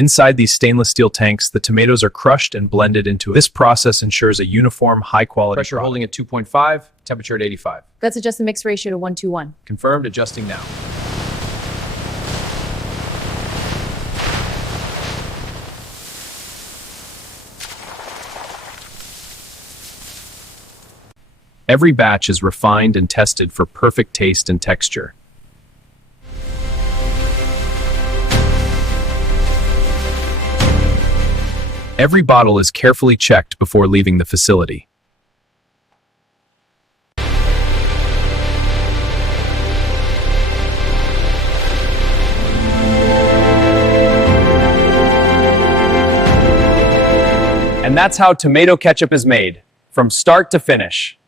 Inside these stainless steel tanks, the tomatoes are crushed and blended into it. This process ensures a uniform, high-quality pressure Pressure holding at 2.5, temperature at 85. Let's adjust the mix ratio to 1:1. Confirmed, adjusting now. Every batch is refined and tested for perfect taste and texture. Every bottle is carefully checked before leaving the facility. And that's how tomato ketchup is made, from start to finish.